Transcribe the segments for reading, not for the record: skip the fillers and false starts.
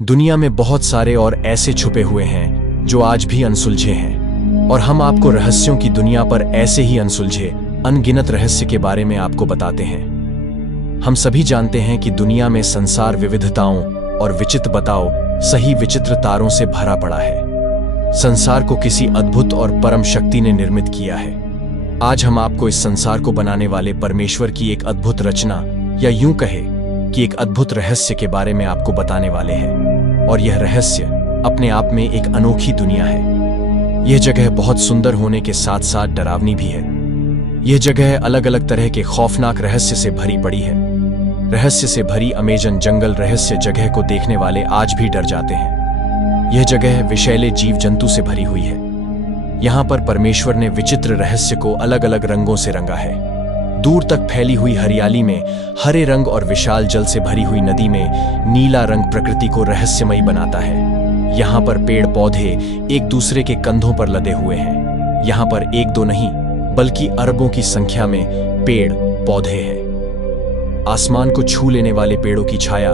दुनिया में बहुत सारे और ऐसे छुपे हुए हैं जो आज भी अनसुलझे हैं, और हम आपको रहस्यों की दुनिया पर ऐसे ही अनसुलझे अनगिनत रहस्य के बारे में आपको बताते हैं। हम सभी जानते हैं कि दुनिया में संसार विविधताओं और विचित्र बताओ सही विचित्र तारों से भरा पड़ा है। संसार को किसी अद्भुत और परम शक्ति ने निर्मित किया है। आज हम आपको इस संसार को बनाने वाले परमेश्वर की एक अद्भुत रचना, या यूं कहे कि एक अद्भुत रहस्य के बारे में आपको बताने वाले हैं। और यह रहस्य अपने आप में एक अनोखी दुनिया है। यह जगह बहुत सुंदर होने के साथ साथ डरावनी भी है। यह जगह अलग अलग तरह के खौफनाक रहस्य से भरी पड़ी है। रहस्य से भरी अमेजन जंगल रहस्य जगह को देखने वाले आज भी डर जाते हैं। यह जगह विषैले जीव जंतु से भरी हुई है। यहाँ पर परमेश्वर ने विचित्र रहस्य को अलग अलग रंगों से रंगा है। दूर तक फैली हुई हरियाली में हरे रंग और विशाल जल से भरी हुई नदी में नीला रंग प्रकृति को रहस्यमयी बनाता है। यहाँ पर पेड़ पौधे एक दूसरे के कंधों पर लदे हुए हैं। यहाँ पर एक दो नहीं बल्कि अरबों की संख्या में पेड़ पौधे हैं। आसमान को छू लेने वाले पेड़ों की छाया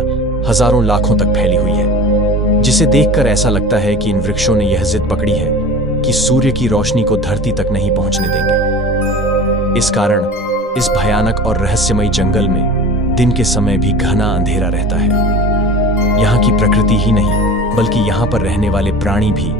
हजारों लाखों तक फैली हुई है, जिसे देखकर ऐसा लगता है कि इन वृक्षों ने यह जिद पकड़ी है कि सूर्य की रोशनी को धरती तक नहीं पहुंचने देंगे। इस कारण इस भयानक और रहस्यमयी जंगल में दिन के समय भी घना अंधेरा रहता है। यहाँ की प्रकृति ही नहीं बल्कि यहाँ पर रहने वाले प्राणी भी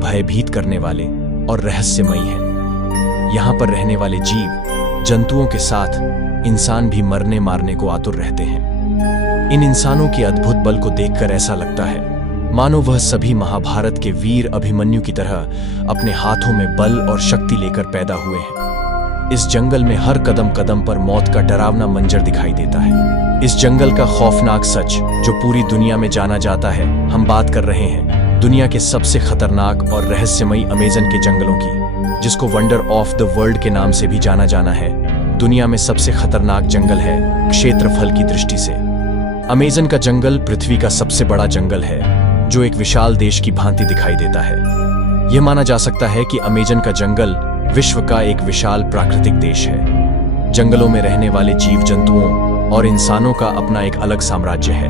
भयभीत करने वाले और रहस्यमयी हैं। यहाँ पर रहने वाले जीव जंतुओं के साथ इंसान भी मरने मारने को आतुर रहते हैं। इन इंसानों के अद्भुत बल को देखकर ऐसा लगता है मानो वह सभी महाभारत के वीर अभिमन्यु की तरह अपने हाथों में बल और शक्ति लेकर पैदा हुए हैं। इस जंगल में हर कदम कदम पर मौत का डरावना मंजर दिखाई देता है। इस जंगल का खौफनाक सच जो पूरी दुनिया में जाना जाता है। हम बात कर रहे हैं दुनिया के सबसे खतरनाक और रहस्यमयी अमेजन के जंगलों की, जिसको वंडर ऑफ द वर्ल्ड के नाम से भी जाना है। दुनिया में सबसे खतरनाक जंगल है क्षेत्रफल की दृष्टि से। अमेजन का जंगल पृथ्वी का सबसे बड़ा जंगल है, जो एक विशाल देश की भांति दिखाई देता है। यह माना जा सकता है कि अमेजन का जंगल विश्व का एक विशाल प्राकृतिक देश है। जंगलों में रहने वाले जीव जंतुओं और इंसानों का अपना एक अलग साम्राज्य है।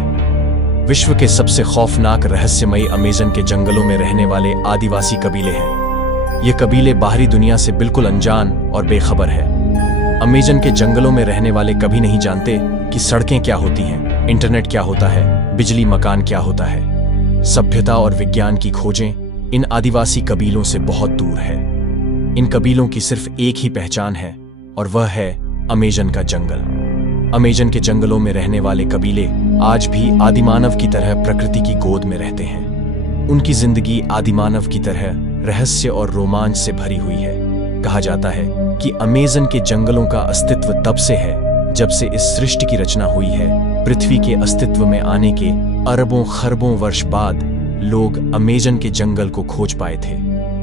विश्व के सबसे खौफनाक रहस्यमयी अमेजन के जंगलों में रहने वाले आदिवासी कबीले हैं। ये कबीले बाहरी दुनिया से बिल्कुल अनजान और बेखबर है। अमेजन के जंगलों में रहने वाले कभी नहीं जानते कि सड़कें क्या होती हैं, इंटरनेट क्या होता है, बिजली मकान क्या होता है। सभ्यता और विज्ञान की खोजें इन आदिवासी कबीलों से बहुत दूर है। इन कबीलों की सिर्फ एक ही पहचान है, और वह है अमेजन का जंगल। अमेजन के जंगलों में रहने वाले कबीले आज भी आदिमानव की तरह प्रकृति की गोद में रहते हैं। उनकी जिंदगी आदिमानव की तरह रहस्य और रोमांच से भरी हुई है। कहा जाता है कि अमेजन के जंगलों का अस्तित्व तब से है जब से इस सृष्टि की रचना हुई है। पृथ्वी के अस्तित्व में आने के अरबों खरबों वर्ष बाद लोग अमेजन के जंगल को खोज पाए थे।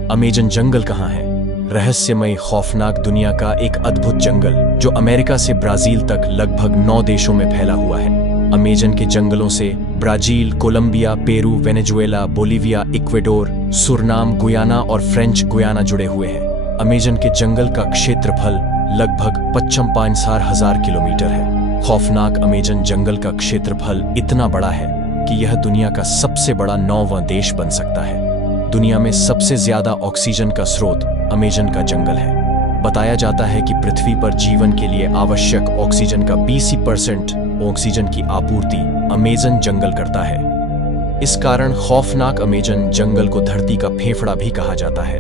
अमेजन जंगल कहाँ है? रहस्यमय खौफनाक दुनिया का एक अद्भुत जंगल जो अमेरिका से ब्राजील तक लगभग 9 देशों में फैला हुआ है। अमेजन के जंगलों से Brazil, Colombia, Peru, Venezuela, Bolivia, Ecuador, Suriname, Guyana और फ्रेंच गुयाना जुड़े हुए हैं। अमेजन के जंगल का क्षेत्रफल लगभग 55,000 किलोमीटर है। खौफनाक अमेजन जंगल का क्षेत्रफल इतना बड़ा है कि यह दुनिया का सबसे बड़ा 9वां देश बन सकता है। दुनिया में सबसे ज्यादा ऑक्सीजन का स्रोत अमेजन का जंगल है। बताया जाता है कि पृथ्वी पर जीवन के लिए आवश्यक ऑक्सीजन का 20% ऑक्सीजन की आपूर्ति अमेजन जंगल करता है। इस कारण खौफनाक अमेजन जंगल को धरती का फेफड़ा भी कहा जाता है।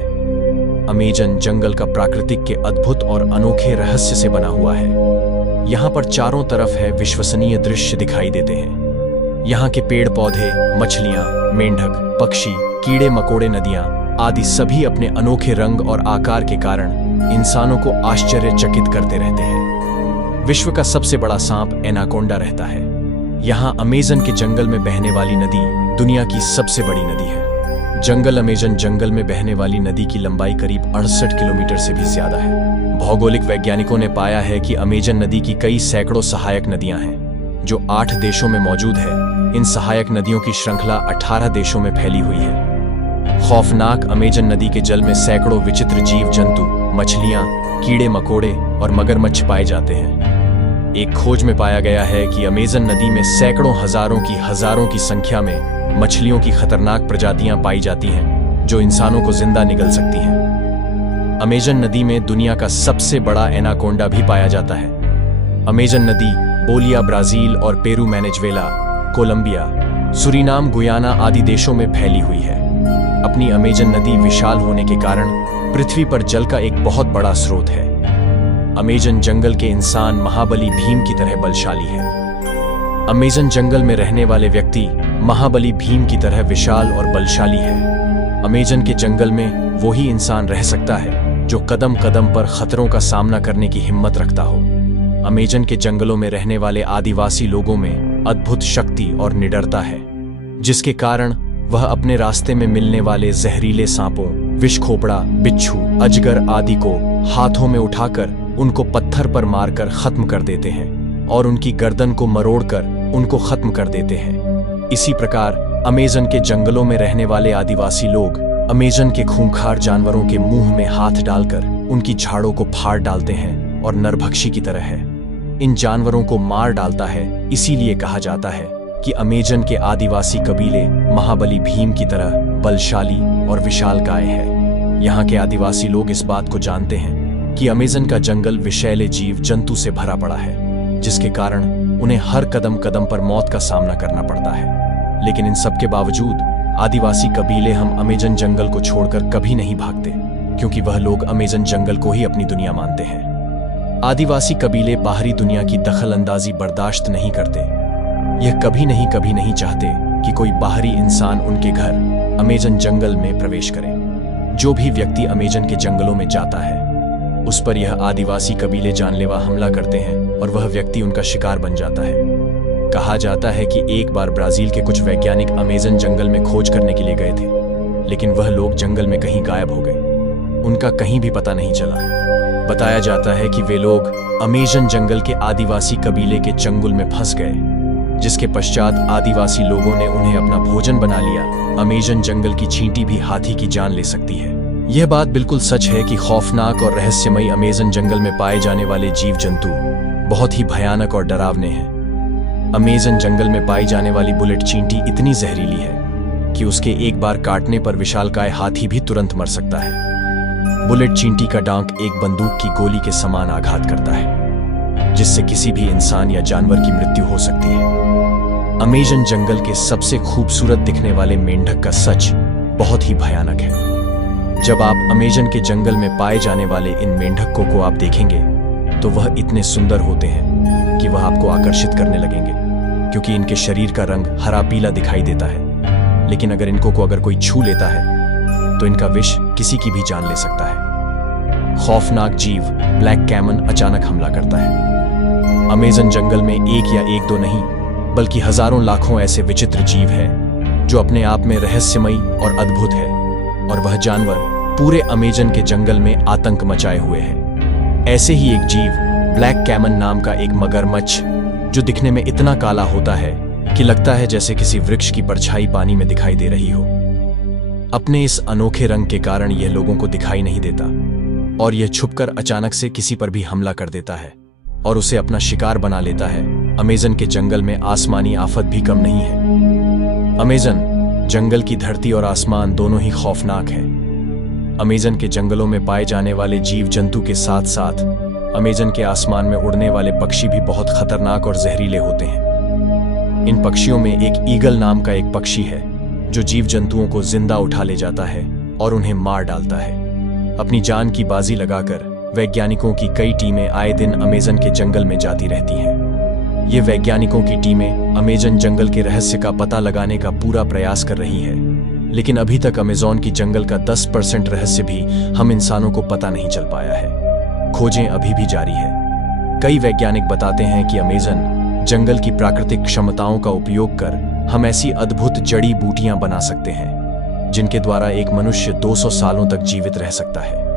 अमेजन जंगल का प्राकृतिक के अद्भुत और अनोखे रहस्य से बना हुआ है। यहाँ पर चारों तरफ है विश्वसनीय दृश्य दिखाई देते हैं। यहाँ के पेड़ पौधे, मछलियां, मेंढक, पक्षी, कीड़े मकोड़े, नदियां आदि सभी अपने अनोखे रंग और आकार के कारण इंसानों को आश्चर्यचकित करते रहते हैं। विश्व का सबसे बड़ा सांप एनाकोंडा रहता है। यहाँ अमेजन के जंगल में बहने वाली नदी दुनिया की सबसे बड़ी नदी है। जंगल अमेजन जंगल में बहने वाली नदी की लंबाई करीब 68 किलोमीटर से भी ज्यादा है। भौगोलिक वैज्ञानिकों ने पाया है कि अमेजन नदी की कई सैकड़ों सहायक नदियां हैं, जो 8 देशों में मौजूद है। इन सहायक नदियों की श्रृंखला 18 देशों में फैली हुई है। खौफनाक अमेजन नदी के जल में सैकड़ों विचित्र जीव जंतु, मछलियां, कीड़े मकोड़े और मगरमच्छ पाए जाते हैं। एक खोज में पाया गया है कि अमेज़न नदी में सैकड़ों हजारों की संख्या में मछलियों की खतरनाक प्रजातियां पाई जाती हैं जो इंसानों को जिंदा निगल सकती हैं। अमेज़न नदी में दुनिया का सबसे बड़ा एनाकोंडा भी पाया जाता है। अमेज़न नदी बोलिया, ब्राजील और Peru, Venezuela, Colombia, Suriname, Guyana आदि देशों में फैली हुई है। अपनी अमेज़न नदी विशाल होने के कारण पृथ्वी पर जल का एक बहुत बड़ा स्रोत है। अमेज़न जंगल के इंसान महाबली भीम की तरह बलशाली है। अमेज़न जंगल में रहने वाले व्यक्ति महाबली भीम की तरह विशाल और बलशाली है। अमेज़न के जंगल में वही इंसान रह सकता है जो कदम कदम पर खतरों का सामना करने की हिम्मत रखता हो। अमेज़न के जंगलों में रहने वाले आदिवासी लोगों में अद्भुत शक्ति और निडरता है, जिसके कारण वह अपने रास्ते में मिलने वाले जहरीले सांपों, विषखोपड़ा, बिच्छू, अजगर आदि को हाथों में उठाकर उनको पत्थर पर मारकर खत्म कर देते हैं और उनकी गर्दन को मरोड़कर उनको खत्म कर देते हैं। इसी प्रकार अमेज़न के जंगलों में रहने वाले आदिवासी लोग अमेज़न के खूंखार जानवरों के मुंह में हाथ डालकर उनकी झाड़ों को फाड़ डालते हैं और नरभक्षी की तरह है इन जानवरों को मार डालता है। इसीलिए कहा जाता है कि अमेज़न के आदिवासी कबीले महाबली भीम की तरह बलशाली और विशालकाय है। यहाँ के आदिवासी लोग इस बात को जानते हैं कि अमेज़न का जंगल विषैले जीव जंतु से भरा पड़ा है, जिसके कारण उन्हें हर कदम कदम पर मौत का सामना करना पड़ता है। लेकिन इन सब के बावजूद आदिवासी कबीले हम अमेज़न जंगल को छोड़कर कभी नहीं भागते, क्योंकि वह लोग अमेज़न जंगल को ही अपनी दुनिया मानते हैं। आदिवासी कबीले बाहरी दुनिया की दखल अंदाजी बर्दाश्त नहीं करते। यह कभी नहीं चाहते कि कोई बाहरी इंसान उनके घर अमेज़न जंगल में प्रवेश करे। जो भी व्यक्ति अमेज़न के जंगलों में जाता है उस पर यह आदिवासी कबीले जानलेवा हमला करते हैं और वह व्यक्ति उनका शिकार बन जाता है। कहा जाता है कि एक बार ब्राजील के कुछ वैज्ञानिक अमेज़न जंगल में खोज करने के लिए गए थे, लेकिन वह लोग जंगल में कहीं गायब हो गए। उनका कहीं भी पता नहीं चला। बताया जाता है कि वे लोग अमेज़न जंगल के आदिवासी कबीले के चंगुल में फंस गए, जिसके पश्चात आदिवासी लोगों ने उन्हें अपना भोजन बना लिया। अमेज़न जंगल की चींटी भी हाथी की जान ले सकती है। यह बात बिल्कुल सच है कि खौफनाक और रहस्यमयी अमेज़न जंगल में पाए जाने वाले जीव जंतु बहुत ही भयानक और डरावने हैं। अमेज़न जंगल में पाई जाने वाली बुलेट चींटी इतनी जहरीली है कि उसके एक बार काटने पर विशालकाय हाथी भी तुरंत मर सकता है। बुलेट चींटी का डांक एक बंदूक की गोली के समान आघात करता है, जिससे किसी भी इंसान या जानवर की मृत्यु हो सकती है। अमेज़न जंगल के सबसे खूबसूरत दिखने वाले मेंढक का सच बहुत ही भयानक है। जब आप अमेज़न के जंगल में पाए जाने वाले इन मेंढकों को आप देखेंगे तो वह इतने सुंदर होते हैं कि वह आपको आकर्षित करने लगेंगे, क्योंकि इनके शरीर का रंग हरा पीला दिखाई देता है। लेकिन अगर इनको अगर कोई छू लेता है तो इनका विष किसी की भी जान ले सकता है। खौफनाक जीव ब्लैक कैमन अचानक हमला करता है। अमेज़न जंगल में एक या एक दो नहीं बल्कि हजारों लाखों ऐसे विचित्र जीव हैं जो अपने आप में रहस्यमयी और अद्भुत है, और वह जानवर पूरे अमेज़न के जंगल में आतंक मचाए हुए है। ऐसे ही एक जीव ब्लैक कैमन नाम का एक मगरमच्छ, जो दिखने में इतना काला होता है कि लगता है जैसे किसी वृक्ष की परछाई पानी में दिखाई दे रही हो। अपने इस अनोखे रंग के कारण यह लोगों को दिखाई नहीं देता और यह छुपकर अचानक से किसी पर भी हमला कर देता है और उसे अपना शिकार बना लेता है। अमेज़न के जंगल में आसमानी आफत भी कम नहीं है। अमेज़न जंगल की धरती और आसमान दोनों ही खौफनाक है। अमेज़न के जंगलों में पाए जाने वाले जीव जंतु के साथ साथ अमेज़न के आसमान में उड़ने वाले पक्षी भी बहुत खतरनाक और जहरीले होते हैं। इन पक्षियों में एक ईगल नाम का एक पक्षी है जो जीव जंतुओं को जिंदा उठा ले जाता है और उन्हें मार डालता है। अपनी जान की बाजी लगाकर वैज्ञानिकों की कई टीमें आए दिन अमेज़न के जंगल में जाती रहती हैं। ये वैज्ञानिकों की टीमें अमेज़न जंगल के रहस्य का पता लगाने का पूरा प्रयास कर रही है, लेकिन अभी तक अमेज़न की जंगल का 10% रहस्य भी हम इंसानों को पता नहीं चल पाया है। खोजें अभी भी जारी है। कई वैज्ञानिक बताते हैं कि अमेज़न जंगल की प्राकृतिक क्षमताओं का उपयोग कर हम ऐसी अद्भुत जड़ी बूटियां बना सकते हैं जिनके द्वारा एक मनुष्य 200 सालों तक जीवित रह सकता है।